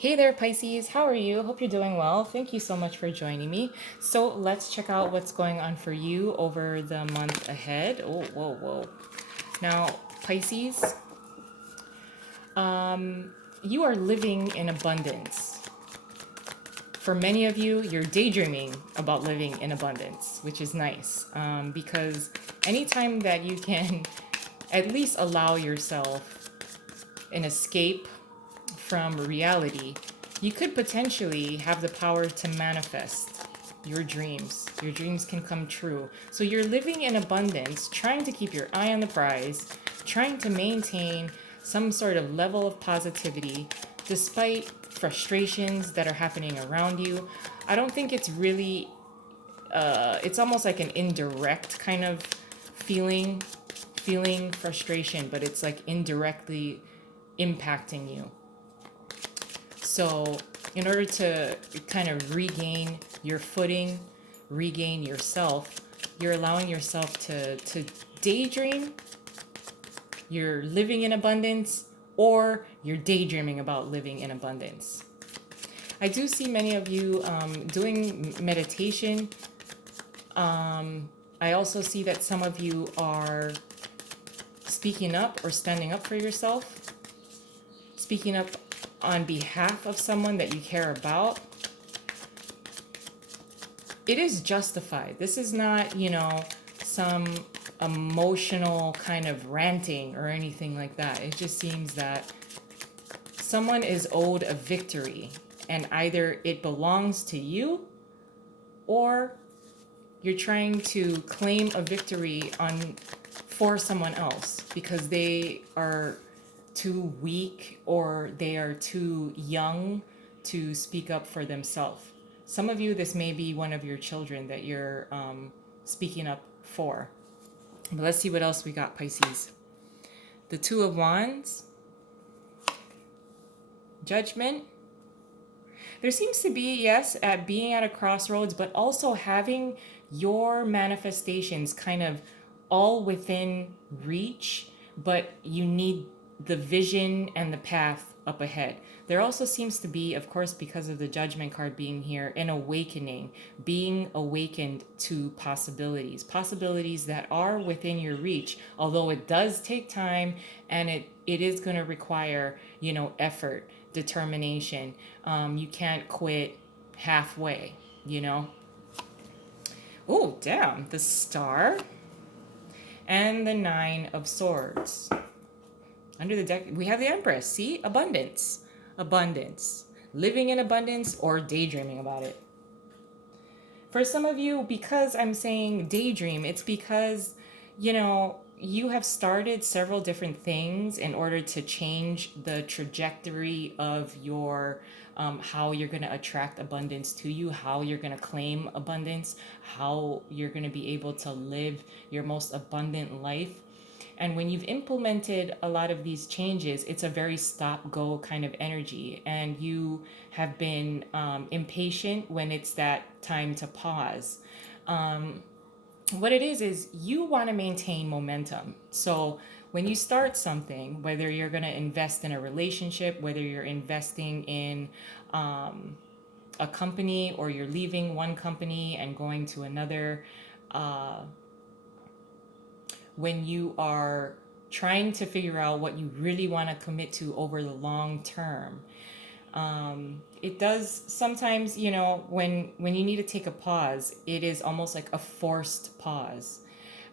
Hey there, Pisces. How are you? Hope you're doing well. Thank you so much for joining me. So let's check out what's going on for you over the month ahead. Oh, whoa, whoa. Now, Pisces, you are living in abundance. For many of you, you're daydreaming about living in abundance, which is nice because anytime that you can at least allow yourself an escape from reality, you could potentially have the power to manifest your dreams. Your dreams can come true. So you're living in abundance, trying to keep your eye on the prize, trying to maintain some sort of level of positivity despite frustrations that are happening around you. I don't think it's really, it's almost like an indirect kind of feeling, feeling frustration, but it's like indirectly impacting you. So, in order to kind of regain your footing, regain yourself, you're allowing yourself to daydream, you're living in abundance, or you're daydreaming about living in abundance. I do see many of you doing meditation. I also see that some of you are speaking up or standing up for yourself, speaking up on behalf of someone that you care about. It is justified. This is not, some emotional kind of ranting or anything like that. It just seems that someone is owed a victory, and either it belongs to you or you're trying to claim a victory on for someone else because they are too weak or they are too young to speak up for themselves. Some of you, this may be one of your children that you're speaking up for. But let's see what else we got, Pisces. The Two of Wands, Judgment. There seems to be, yes, at being at a crossroads, but also having your manifestations kind of all within reach, but you need the vision and the path up ahead. There also seems to be, of course, because of the Judgment card being here, an awakening, being awakened to possibilities, possibilities that are within your reach, although it does take time and it is going to require, effort, determination. You can't quit halfway, you know? Oh, damn. The Star and the Nine of Swords. Under the deck, we have the Empress. See? Abundance. Abundance. Living in abundance or daydreaming about it. For some of you, because I'm saying daydream, it's because, you have started several different things in order to change the trajectory of your how you're going to attract abundance to you, how you're going to claim abundance, how you're going to be able to live your most abundant life. And when you've implemented a lot of these changes, it's a very stop go kind of energy. And you have been impatient when it's that time to pause. What it is you want to maintain momentum. So when you start something, whether you're going to invest in a relationship, whether you're investing in a company or you're leaving one company and going to another, when you are trying to figure out what you really want to commit to over the long term, it does sometimes, when you need to take a pause, it is almost like a forced pause.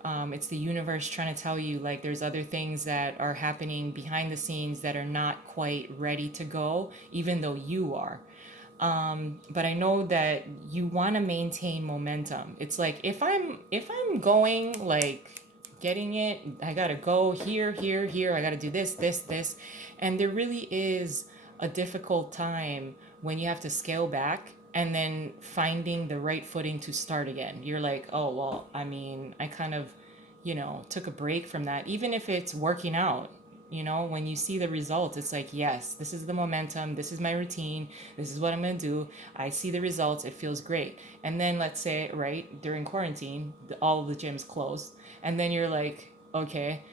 It's the universe trying to tell you, like, there's other things that are happening behind the scenes that are not quite ready to go, even though you are. But I know that you want to maintain momentum. It's like if I'm going, like, getting it, I gotta go here, here, here. I gotta do this, this, this, and there really is a difficult time when you have to scale back and then finding the right footing to start again. You're like, oh well, I mean, I kind of, took a break from that, even if it's working out. When you see the results, it's like, yes, this is the momentum, this is my routine, this is what I'm going to do. I see the results, it feels great. And then let's say, right, during quarantine, all of the gyms closed. And then you're like, okay,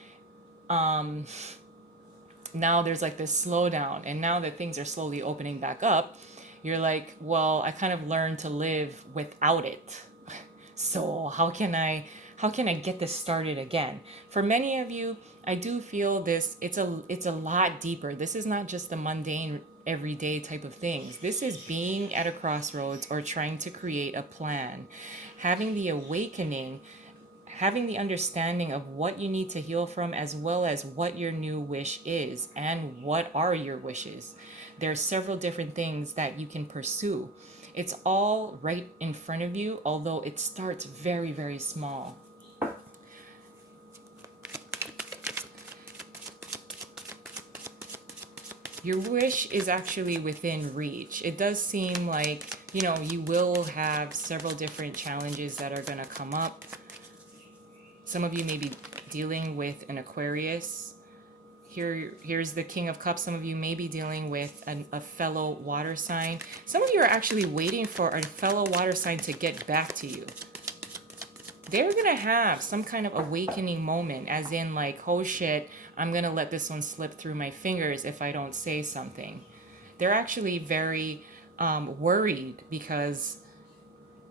Now there's like this slowdown, and now that things are slowly opening back up, you're like, well, I kind of learned to live without it. So how can I get this started again? For many of you, I do feel this, it's a lot deeper. This is not just the mundane everyday type of things. This is being at a crossroads or trying to create a plan, having the awakening, having the understanding of what you need to heal from, as well as what your new wish is and what are your wishes. There are several different things that you can pursue. It's all right in front of you, although it starts very, very small. Your wish is actually within reach. It does seem like, you will have several different challenges that are going to come up. Some of you may be dealing with an Aquarius. Here's the King of Cups. Some of you may be dealing with a fellow water sign. Some of you are actually waiting for a fellow water sign to get back to you. They're going to have some kind of awakening moment, as in like, oh shit, I'm going to let this one slip through my fingers if I don't say something. They're actually very worried because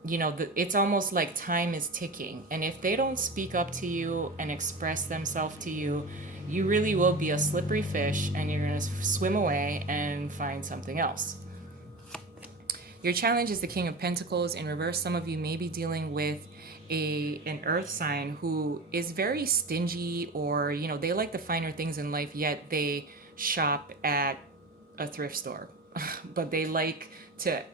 it's almost like time is ticking. And if they don't speak up to you and express themselves to you, you really will be a slippery fish and you're going to swim away and find something else. Your challenge is the King of Pentacles in reverse. Some of you may be dealing with an earth sign who is very stingy, or they like the finer things in life, yet they shop at a thrift store. But they like to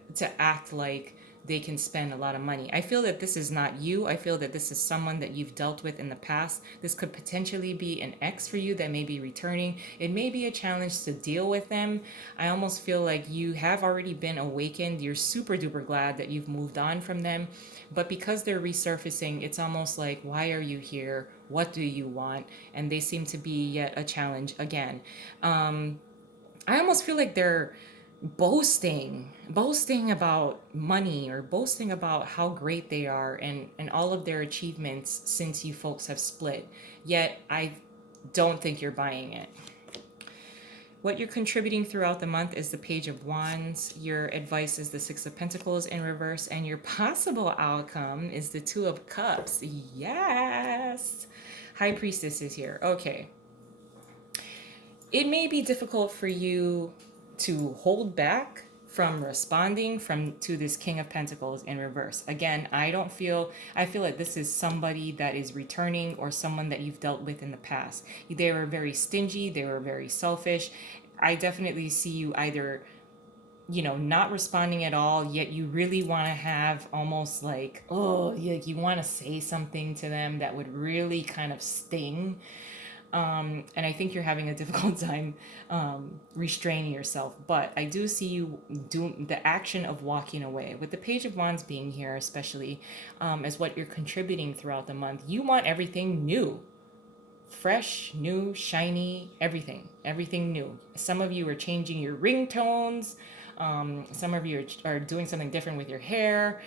act like they can spend a lot of money. I feel that this is not you. I feel that this is someone that you've dealt with in the past. This could potentially be an ex for you that may be returning. It may be a challenge to deal with them. I almost feel like you have already been awakened. You're super duper glad that you've moved on from them. But because they're resurfacing, it's almost like, why are you here? What do you want? And they seem to be yet a challenge again. I almost feel like they're boasting about money, or boasting about how great they are and all of their achievements since you folks have split. Yet I don't think you're buying it. What you're contributing throughout the month is the Page of Wands. Your advice is the Six of Pentacles in reverse, and your possible outcome is the Two of Cups. Yes. High Priestess is here. Okay. It may be difficult for you to hold back from responding to this King of Pentacles in reverse. Again, I feel like this is somebody that is returning, or someone that you've dealt with in the past. They were very stingy, they were very selfish. I definitely see you either not responding at all, yet you really want to have almost like, you want to say something to them that would really kind of sting. And I think you're having a difficult time restraining yourself. But I do see you do the action of walking away. With the Page of Wands being here, especially as what you're contributing throughout the month, you want everything new. Fresh, new, shiny, everything new. Some of you are changing your ringtones. Some of you are doing something different with your hair,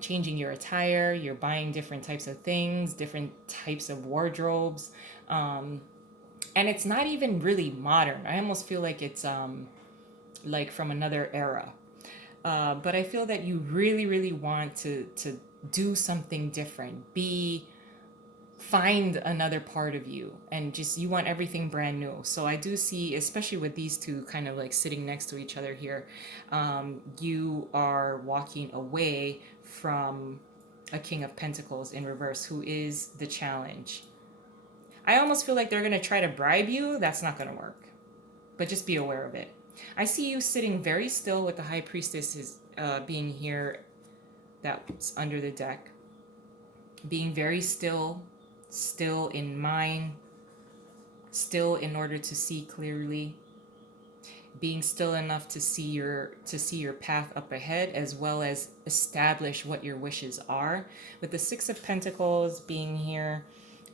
changing your attire. You're buying different types of things, different types of wardrobes. And it's not even really modern. I almost feel like it's like from another era. But I feel that you really, really want to do something different. Find another part of you, and just you want everything brand new. So I do see, especially with these two kind of like sitting next to each other here, you are walking away from a King of Pentacles in reverse, who is the challenge. I almost feel like they're going to try to bribe you. That's not going to work, but just be aware of it. I see you sitting very still with the High Priestess being here, that's under the deck, being very still in mind, still in order to see clearly, being still enough to see your path up ahead, as well as establish what your wishes are. With the Six of Pentacles being here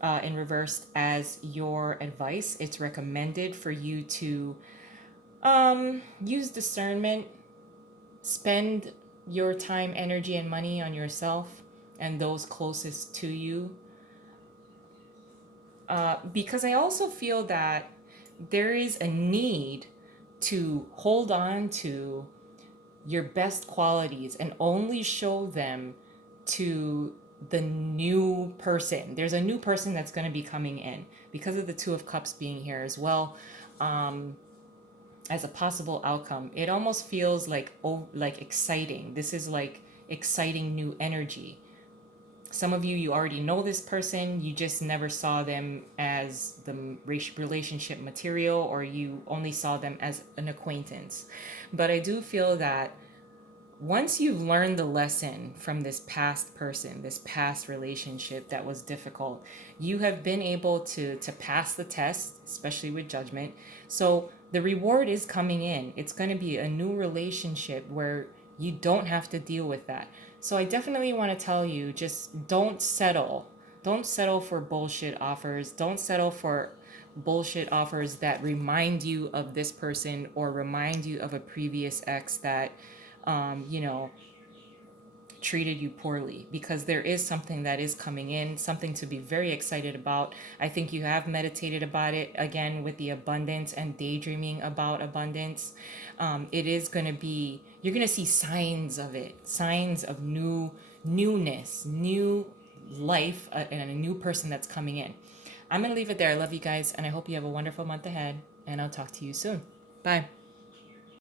in reverse as your advice, it's recommended for you to use discernment, spend your time, energy, and money on yourself and those closest to you. Because I also feel that there is a need to hold on to your best qualities and only show them to the new person. There's a new person that's going to be coming in because of the Two of Cups being here as well. As a possible outcome, it almost feels like, oh, like exciting. This is like exciting new energy. Some of you, you already know this person, you just never saw them as the relationship material, or you only saw them as an acquaintance. But I do feel that once you've learned the lesson from this past person, this past relationship that was difficult, you have been able to pass the test, especially with judgment. So the reward is coming in. It's going to be a new relationship where you don't have to deal with that. So I definitely want to tell you, just don't settle. Don't settle for bullshit offers. Don't settle for bullshit offers that remind you of this person or remind you of a previous ex that you know, treated you poorly, because there is something that is coming in, something to be very excited about. I think you have meditated about it again with the abundance and daydreaming about abundance. It is going to be, you're going to see signs of it, signs of newness, new life, and a new person that's coming in. I'm going to leave it there. I love you guys, and I hope you have a wonderful month ahead, and I'll talk to you soon. Bye.